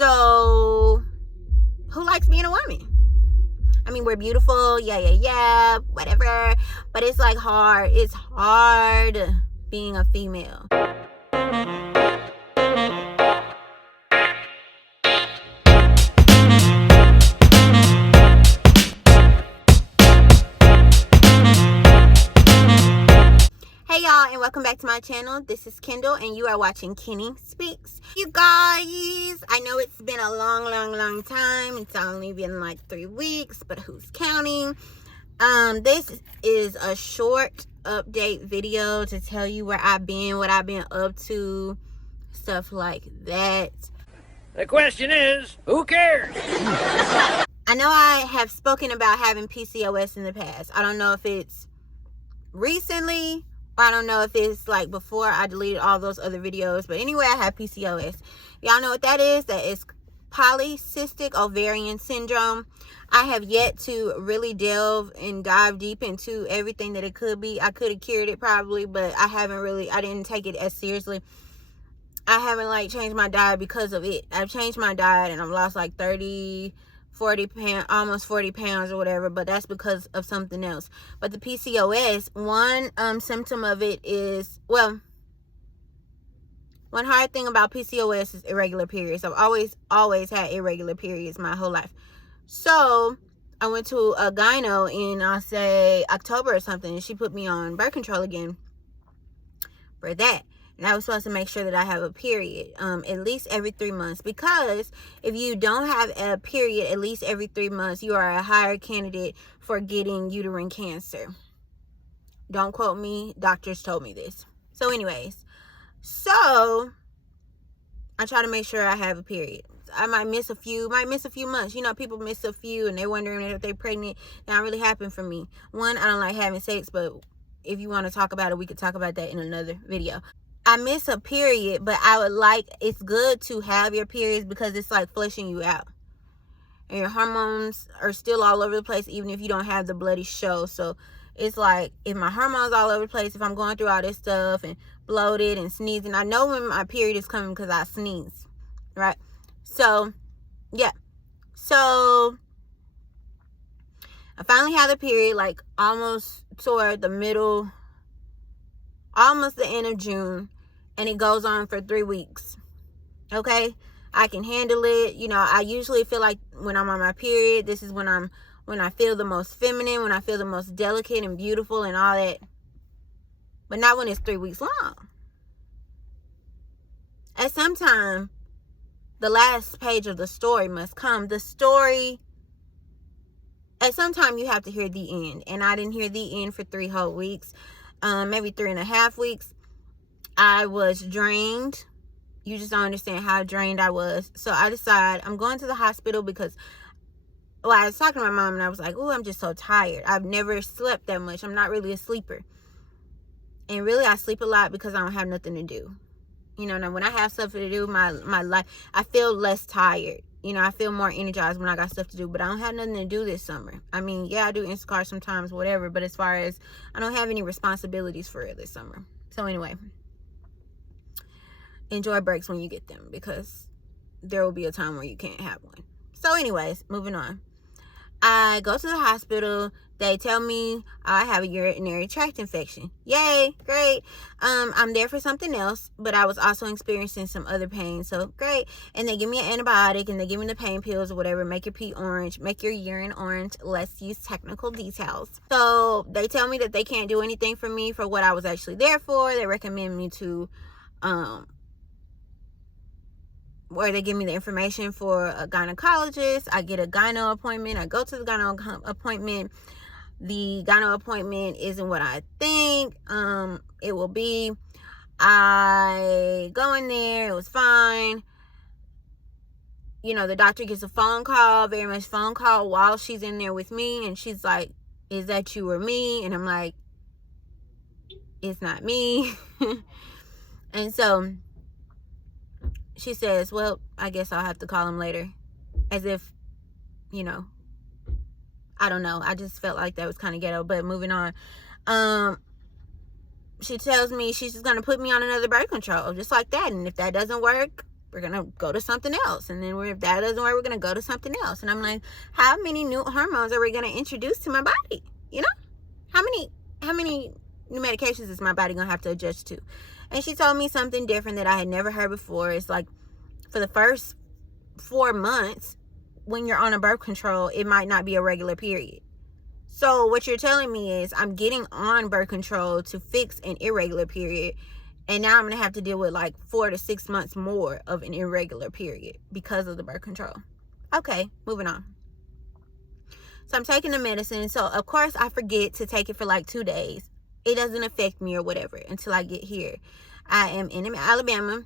So who likes being a woman? I mean, we're beautiful, yeah, whatever, but it's like hard. It's hard being a female. Hey y'all, and welcome back to my channel. This is Kendall and you are watching Keni Speaks. You guys, I know it's been a long time. It's only been like 3 weeks, but who's counting? This is a short update video to tell you where I've been, what I've been up to, stuff like that. The question is, who cares? I know I have spoken about having PCOS in the past. I don't know if it's recently, I don't know if it's like before I deleted all those other videos, but anyway, I have PCOS. Y'all know what that is? That is polycystic ovarian syndrome. I have yet to really delve and dive deep into everything that it could be. I could have cured it probably, but I didn't take it as seriously. I haven't like changed my diet because of it. I've changed my diet and I've lost like 40 pounds, almost 40 pounds or whatever, but that's because of something else. But the PCOS, one symptom of it is, well, one hard thing about PCOS is irregular periods. I've always had irregular periods my whole life. So I went to a gyno in, I'll say, October or something, and she put me on birth control again for that. And I was supposed to make sure that I have a period at least every 3 months. Because if you don't have a period at least every 3 months, you are a higher candidate for getting uterine cancer. Don't quote me. Doctors told me this. So anyways, so I try to make sure I have a period. I might miss a few months. You know, people miss a few and they're wondering if they're pregnant. That don't really happen for me. One, I don't like having sex, but if you want to talk about it, we could talk about that in another video. I miss a period, but it's good to have your periods because it's like flushing you out. And your hormones are still all over the place, even if you don't have the bloody show. So it's like, if my hormones all over the place, if I'm going through all this stuff and bloated and sneezing, I know when my period is coming because I sneeze, right? So, yeah. So, I finally had the period, like, almost toward the middle, almost the end of June, and it goes on for 3 weeks. Okay, I can handle it. You know, I usually feel like when I'm on my period, this is when I feel the most feminine, when I feel the most delicate and beautiful and all that, but not when it's 3 weeks long. At some time, the last page of the story must come. The story, at some time you have to hear the end, and I didn't hear the end for 3 whole weeks. Maybe 3.5 weeks. I was drained. You just don't understand how drained I was. So I decided I'm going to the hospital because, well, I was talking to my mom and I was like, oh, I'm just so tired. I've never slept that much. I'm not really a sleeper. And really, I sleep a lot because I don't have nothing to do. You know, now when I have stuff to do, my life, I feel less tired. You know, I feel more energized when I got stuff to do, but I don't have nothing to do this summer. I mean, yeah, I do Instacart sometimes, whatever, but as far as, I don't have any responsibilities for it this summer. So anyway, enjoy breaks when you get them, because there will be a time where you can't have one. So anyways, moving on. I go to the hospital. They tell me I have a urinary tract infection. Yay, great. I'm there for something else, but I was also experiencing some other pain, so great. And they give me an antibiotic and they give me the pain pills or whatever, make your pee orange, make your urine orange. Let's use technical details. So they tell me that they can't do anything for me for what I was actually there for. They recommend me to, where they give me the information for a gynecologist. I get a gyno appointment. I go to the gyno appointment. The gyno appointment isn't what I think it will be. I go in there. It was fine. You know, the doctor gets a phone call, very much phone call, while she's in there with me. And she's like, is that you or me? And I'm like, it's not me. And so she says, well, I guess I'll have to call him later. As if, you know, I don't know. I just felt like that was kind of ghetto, but moving on. She tells me she's just going to put me on another birth control, just like that. And if that doesn't work, we're gonna go to something else. And then if that doesn't work, we're gonna go to something else. And I'm like, how many new hormones are we gonna introduce to my body? You know, how many new medications is my body gonna have to adjust to? And she told me something different that I had never heard before. It's like, for the first 4 months when you're on a birth control, it might not be a regular period. So what you're telling me is I'm getting on birth control to fix an irregular period, and now I'm going to have to deal with like 4 to 6 months more of an irregular period because of the birth control. Okay, moving on. So I'm taking the medicine. So of course I forget to take it for like 2 days. It doesn't affect me or whatever until I get here. I am in Alabama.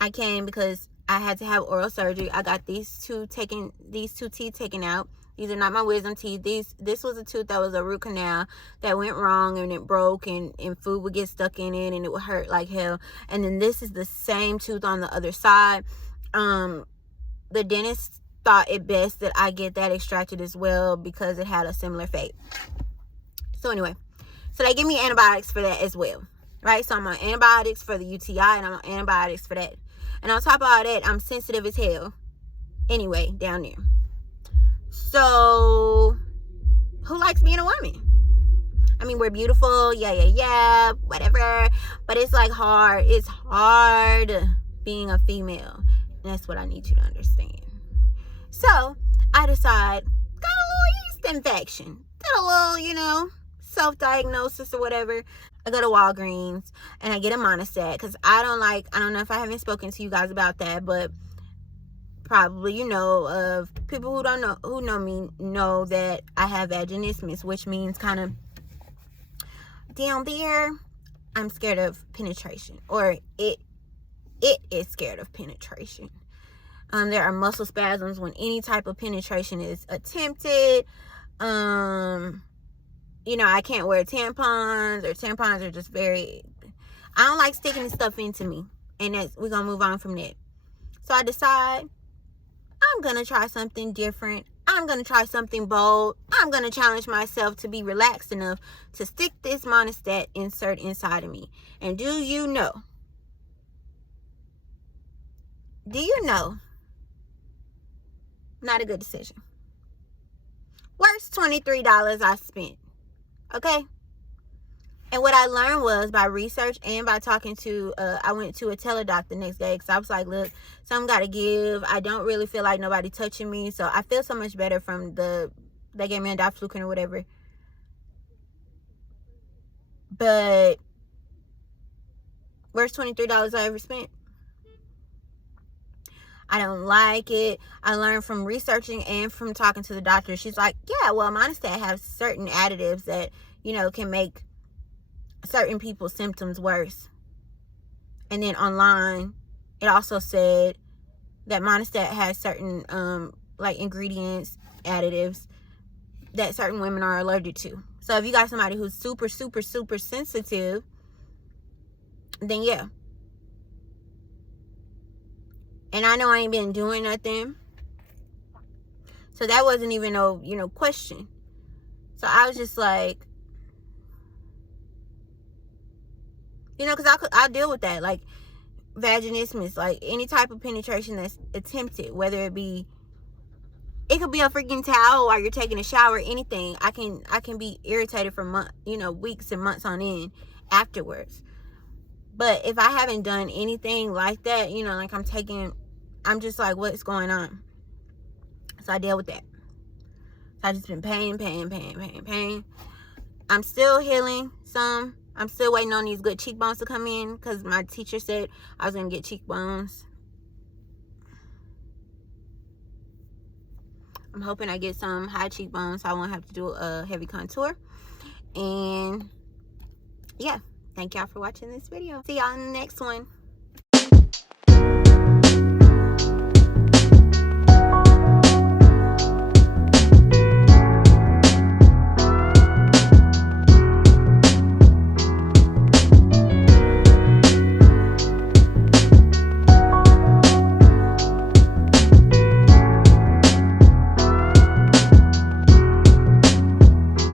I came because I had to have oral surgery. I got these two teeth taken out. These are not my wisdom teeth. This was a tooth that was a root canal that went wrong, and it broke, and food would get stuck in it, and it would hurt like hell. And then this is the same tooth on the other side. The dentist thought it best that I get that extracted as well because it had a similar fate. So anyway, so they give me antibiotics for that as well, right? So I'm on antibiotics for the UTI, and I'm on antibiotics for that. And on top of all that, I'm sensitive as hell anyway down there. So who likes being a woman? I mean, we're beautiful, yeah, whatever, but it's like hard. It's hard being a female, and that's what I need you to understand. So I decide, got a little yeast infection, got a little, self-diagnosis or whatever. I go to Walgreens and I get a Monistat, because I don't know if I haven't spoken to you guys about that, but probably of people who know me know that I have vaginismus, which means kind of down there. I'm scared of penetration, or it is scared of penetration. There are muscle spasms when any type of penetration is attempted. I can't wear tampons, or tampons are just I don't like sticking stuff into me, and we're gonna move on from that. So I decide I'm gonna try something different. I'm gonna try something bold. I'm gonna challenge myself to be relaxed enough to stick this Monistat insert inside of me. And do you know? Not a good decision. Worst $23 I spent. Okay? And what I learned was, by research and by talking to, I went to a teledoc the next day, because I was like, look, something got to give. I don't really feel like nobody touching me. So I feel so much better from they gave me a diflucan or whatever. But worst $23 I ever spent. I don't like it. I learned from researching and from talking to the doctor. She's like, yeah, well, Monistat has certain additives that, can make certain people's symptoms worse. And then online, it also said that Monistat has certain ingredients, additives that certain women are allergic to. So if you got somebody who's super, super, super sensitive, then yeah. And I know I ain't been doing nothing, so that wasn't even no question. So I was just like, because I'll deal with that, like vaginismus, like any type of penetration that's attempted, whether it could be a freaking towel while you're taking a shower, anything. I can be irritated for weeks and months on end afterwards. But if I haven't done anything like that, I'm just like, what's going on? So I deal with that. So I just been pain. I'm still healing some. I'm still waiting on these good cheekbones to come in, because my teacher said I was going to get cheekbones. I'm hoping I get some high cheekbones so I won't have to do a heavy contour. And yeah, thank y'all for watching this video. See y'all in the next one.